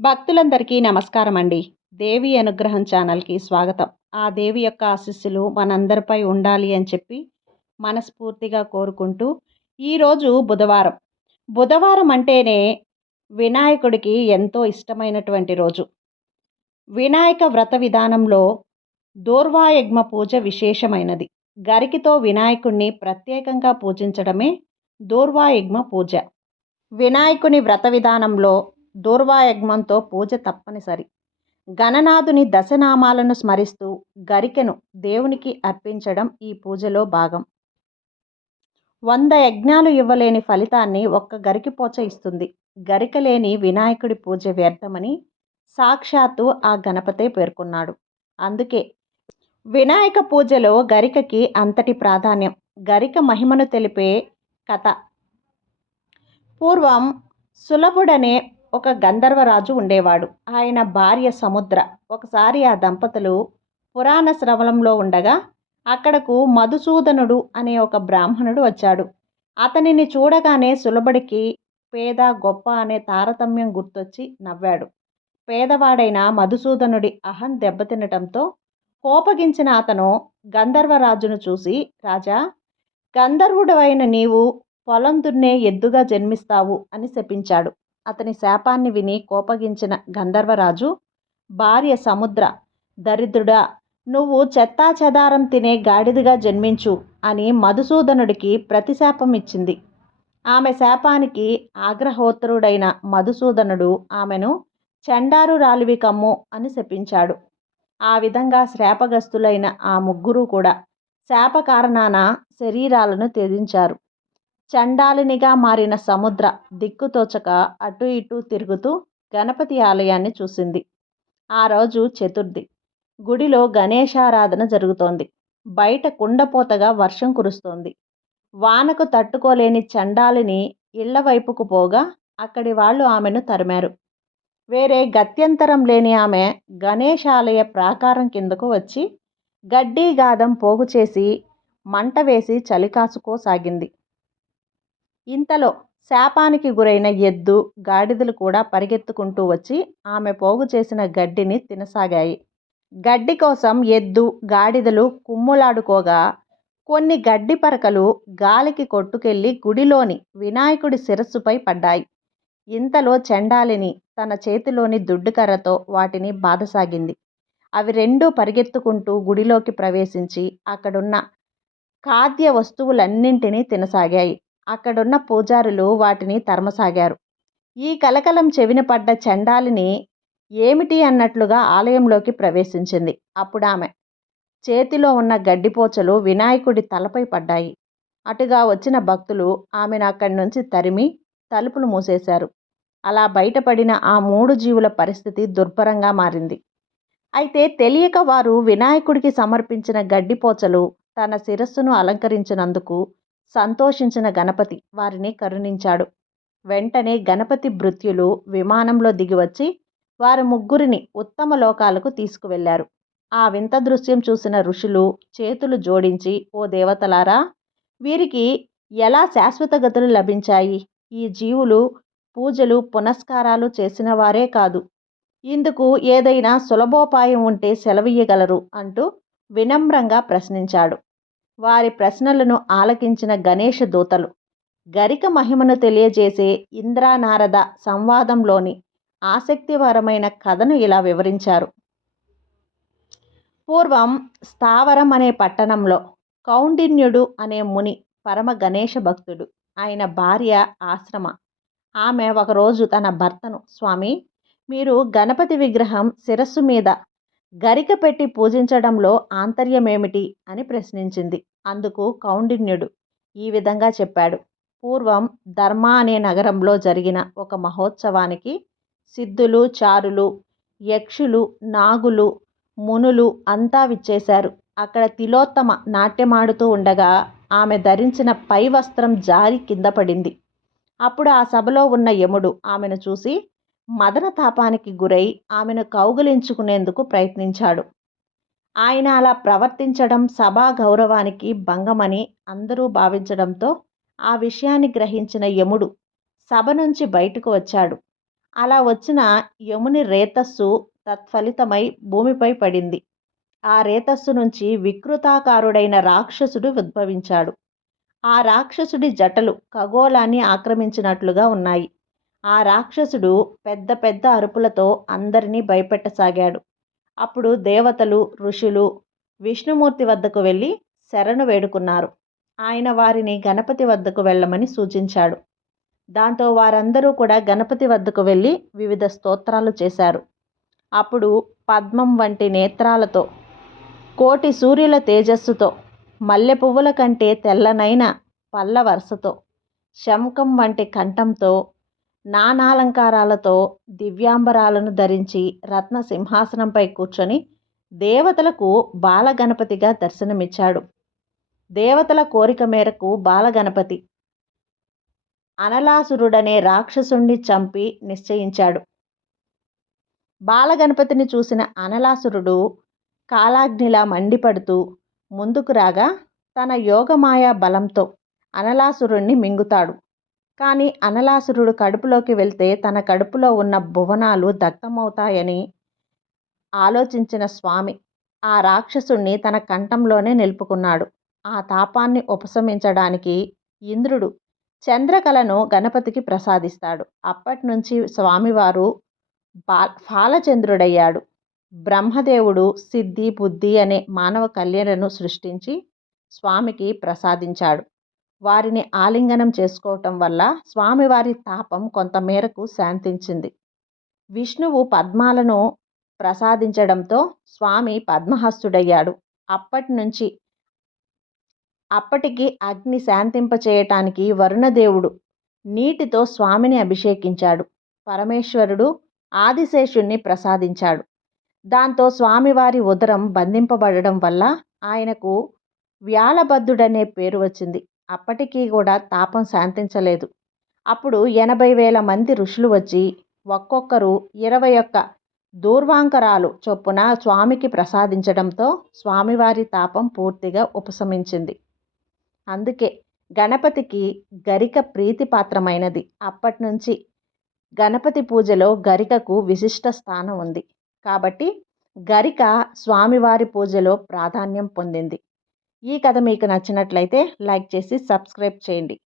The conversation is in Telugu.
భక్తులందరికీ నమస్కారం అండి దేవి అనుగ్రహం ఛానల్కి స్వాగతం. ఆ దేవి యొక్క ఆశీస్సులు మనందరిపై ఉండాలి అని చెప్పి మనస్ఫూర్తిగా కోరుకుంటూ ఈరోజు బుధవారం. బుధవారం అంటేనే వినాయకుడికి ఎంతో ఇష్టమైనటువంటి రోజు. వినాయక వ్రత విధానంలో దూర్వాయజ్ఞ పూజ విశేషమైనది. గరికితో వినాయకుణ్ణి ప్రత్యేకంగా పూజించడమే దూర్వాయజ్ఞ పూజ. వినాయకుని వ్రత విధానంలో దూర్వాయజ్ఞంతో పూజ తప్పనిసరి. గణనాథుని దశనామాలను స్మరిస్తూ గరికెను దేవునికి అర్పించడం ఈ పూజలో భాగం. వంద యజ్ఞాలు ఇవ్వలేని ఫలితాన్ని ఒక్క గరికిపోచ ఇస్తుంది. గరిక లేని వినాయకుడి పూజ వ్యర్థమని సాక్షాత్తు ఆ గణపతే పేర్కొన్నాడు. అందుకే వినాయక పూజలో గరికకి అంతటి ప్రాధాన్యం. గరిక మహిమను తెలిపే కథ. పూర్వం సులభుడనే ఒక గంధర్వరాజు ఉండేవాడు. ఆయన భార్య సముద్ర. ఒకసారి ఆ దంపతులు పురాణ శ్రవణంలో ఉండగా అక్కడకు మధుసూదనుడు అనే ఒక బ్రాహ్మణుడు వచ్చాడు. అతనిని చూడగానే సులభుడికి పేద గొప్ప అనే తారతమ్యం గుర్తొచ్చి నవ్వాడు. పేదవాడైన మధుసూదనుడి అహం దెబ్బతినటంతో కోపగించిన అతను గంధర్వరాజును చూసి రాజా గంధర్వుడు అయిన నీవు పొలం దున్నే ఎద్దుగా జన్మిస్తావు అని శపించాడు. అతని శాపాన్ని విని కోపగించిన గంధర్వరాజు భార్య సముద్ర దరిద్రుడా నువ్వు చెత్తా చెదారం తినే గాడిదగా జన్మించు అని మధుసూదనుడికి ప్రతిశాపం ఇచ్చింది. ఆమె శాపానికి ఆగ్రహోత్తరుడైన మధుసూదనుడు ఆమెను చండారు రాలివి కమ్ము అని శపించాడు. ఆ విధంగా శాపగస్తులైన ఆ ముగ్గురు కూడా శాప కారణాన శరీరాలను త్యజించారు. చండాలినిగా మారిన సముద్ర దిక్కుతోచక అటు ఇటు తిరుగుతూ గణపతి ఆలయాన్ని చూసింది. ఆ రోజు చతుర్థి. గుడిలో గణేశారాధన జరుగుతోంది. బయట కుండపోతగా వర్షం కురుస్తోంది. వానకు తట్టుకోలేని చండాలిని ఇళ్ళ వైపుకు పోగా అక్కడి వాళ్ళు ఆమెను తరిమారు. వేరే గత్యంతరం లేని ఆమె గణేశాలయ ప్రాకారం కిందకు వచ్చి గడ్డి గాదం పోగు చేసి మంట వేసి చలికాసుకోసాగింది ఇంతలో శాపానికి గురైన ఎద్దు గాడిదలు కూడా పరిగెత్తుకుంటూ వచ్చి ఆమె పోగు చేసిన గడ్డిని తినసాగాయి. గడ్డి కోసం ఎద్దు గాడిదలు కుమ్ములాడుకోగా కొన్ని గడ్డి పరకలు గాలికి కొట్టుకెళ్ళి గుడిలోని వినాయకుడి శిరస్సుపై పడ్డాయి. ఇంతలో చెండాలిని తన చేతిలోని దుడ్డుకర్రతో వాటిని బాధసాగింది. అవి రెండూ పరిగెత్తుకుంటూ గుడిలోకి ప్రవేశించి అక్కడున్న ఖాద్య వస్తువులన్నింటినీ తినసాగాయి. అక్కడున్న పూజారులు వాటిని తరమసాగారు. ఈ కలకలం చెవిన పడ్డ చండాలిని ఏమిటి అన్నట్లుగా ఆలయంలోకి ప్రవేశించింది. అప్పుడు ఆమె చేతిలో ఉన్న గడ్డిపోచలు వినాయకుడి తలపై పడ్డాయి. అటుగా వచ్చిన భక్తులు ఆమెను అక్కడి నుంచి తరిమి తలుపులు మూసేశారు. అలా బయటపడిన ఆ మూడు జీవుల పరిస్థితి దుర్భరంగా మారింది. అయితే తెలియక వారు వినాయకుడికి సమర్పించిన గడ్డిపోచలు తన శిరస్సును అలంకరించినందుకు సంతోషించిన గణపతి వారిని కరుణించాడు. వెంటనే గణపతి భృత్యులు విమానంలో దిగివచ్చి వారి ముగ్గురిని ఉత్తమ లోకాలకు తీసుకువెళ్ళారు ఆ వింత దృశ్యం చూసిన ఋషులు చేతులు జోడించి ఓ దేవతలారా వీరికి ఎలా శాశ్వత గతులు లభించాయి? ఈ జీవులు పూజలు పునస్కారాలు చేసిన వారే కాదు. ఇందుకు ఏదైనా సులభోపాయం ఉంటే సెలవియ్యగలరు అంటూ వినమ్రంగా ప్రశ్నించాడు. వారి ప్రశ్నలను ఆలకించిన గణేష దూతలు. గరిక మహిమను తెలియజేసే ఇంద్రానారద సంవాదంలోని ఆసక్తికరమైన కథను ఇలా వివరించారు. పూర్వం స్థావరం అనే పట్టణంలో కౌండిన్యుడు అనే ముని పరమ గణేష భక్తుడు. ఆయన భార్య ఆశ్రమ. ఆమె ఒకరోజు తన భర్తను స్వామి మీరు గణపతి విగ్రహం శిరస్సు మీద గరిక పెట్టి పూజించడంలో ఆంతర్యమేమిటి అని ప్రశ్నించింది. అందుకు కౌండిన్యుడు ఈ విధంగా చెప్పాడు. పూర్వం ధర్మ అనే నగరంలో జరిగిన ఒక మహోత్సవానికి సిద్ధులు చారులు యక్షులు నాగులు మునులు అంతా విచ్చేశారు. అక్కడ తిలోత్తమ నాట్యమాడుతూ ఉండగా ఆమె ధరించిన పై వస్త్రం జారి కింద పడింది. అప్పుడు ఆ సభలో ఉన్న యముడు ఆమెను చూసి మదన తాపానికి గురై ఆమెను కౌగులించుకునేందుకు ప్రయత్నించాడు. ఆయన అలా ప్రవర్తించడం సభా గౌరవానికి భంగమని అందరూ భావించడంతో ఆ విషయాన్ని గ్రహించిన యముడు సభ నుంచి బయటకు వచ్చాడు. అలా వచ్చిన యముని రేతస్సు తత్ఫలితమై భూమిపై పడింది. ఆ రేతస్సు నుంచి వికృతాకారుడైన రాక్షసుడు ఉద్భవించాడు. ఆ రాక్షసుడి జటలు ఖగోళాన్ని ఆక్రమించినట్లుగా ఉన్నాయి. ఆ రాక్షసుడు పెద్ద పెద్ద అరుపులతో అందరినీ భయపెట్టసాగాడు. అప్పుడు దేవతలు ఋషులు విష్ణుమూర్తి వద్దకు వెళ్ళి శరణు వేడుకున్నారు. ఆయన వారిని గణపతి వద్దకు వెళ్ళమని సూచించాడు. దాంతో వారందరూ కూడా గణపతి వద్దకు వెళ్ళి వివిధ స్తోత్రాలు చేశారు. అప్పుడు పద్మం వంటి నేత్రాలతో కోటి సూర్యుల తేజస్సుతో మల్లె పువ్వుల కంటే తెల్లనైన పళ్ళ వరుసతో శంఖం వంటి కంఠంతో నానాలంకారాలతో దివ్యాంబరాలను ధరించి రత్న సింహాసనంపై కూర్చొని దేవతలకు బాలగణపతిగా దర్శనమిచ్చాడు. దేవతల కోరిక మేరకు బాలగణపతి అనలాసురుడనే రాక్షసుణ్ణి చంపి నిశ్చయించాడు. బాలగణపతిని చూసిన అనలాసురుడు కాలాగ్నిలా మండిపడుతూ ముందుకు రాగా తన యోగమాయా బలంతో అనలాసురుణ్ణి మింగుతాడు. కానీ అనలాసురుడు కడుపులోకి వెళ్తే తన కడుపులో ఉన్న భువనాలు దగ్ధమవుతాయని ఆలోచించిన స్వామి ఆ రాక్షసుణ్ణి తన కంఠంలోనే నిలుపుకున్నాడు. ఆ తాపాన్ని ఉపశమించడానికి ఇంద్రుడు చంద్రకళను గణపతికి ప్రసాదిస్తాడు. అప్పటి నుంచి స్వామివారు బా ఫాలచంద్రుడయ్యాడు. బ్రహ్మదేవుడు సిద్ధి బుద్ధి అనే మానవ కళ్యాణను సృష్టించి స్వామికి ప్రసాదించాడు. వారిని ఆలింగనం చేసుకోవటం వల్ల స్వామివారి తాపం కొంతమేరకు శాంతించింది. విష్ణువు పద్మాలను ప్రసాదించడంతో స్వామి పద్మహస్తుడయ్యాడు. అప్పటి నుంచి అప్పటికి అగ్ని శాంతింపచేయటానికి వరుణదేవుడు నీటితో స్వామిని అభిషేకించాడు. పరమేశ్వరుడు ఆదిశేషుణ్ణి ప్రసాదించాడు. దాంతో స్వామివారి ఉదరం బంధింపబడడం వల్ల ఆయనకు వ్యాళబద్ధుడనే పేరు వచ్చింది. అప్పటికీ కూడా తాపం శాంతించలేదు. అప్పుడు ఎనభై వేల మంది ఋషులు వచ్చి ఒక్కొక్కరు ఇరవై ఒక్క దూర్వాంకరాలు చొప్పున స్వామికి ప్రసాదించడంతో స్వామివారి తాపం పూర్తిగా ఉపశమించింది. అందుకే గణపతికి గరిక ప్రీతిపాత్రమైనది. అప్పటి నుంచి గణపతి పూజలో గరికకు విశిష్ట స్థానం ఉంది. కాబట్టి గరిక స్వామివారి పూజలో ప్రాధాన్యం పొందింది. ఈ కథ మీకు నచ్చినట్లయితే లైక్ చేసి సబ్స్క్రైబ్ చేయండి.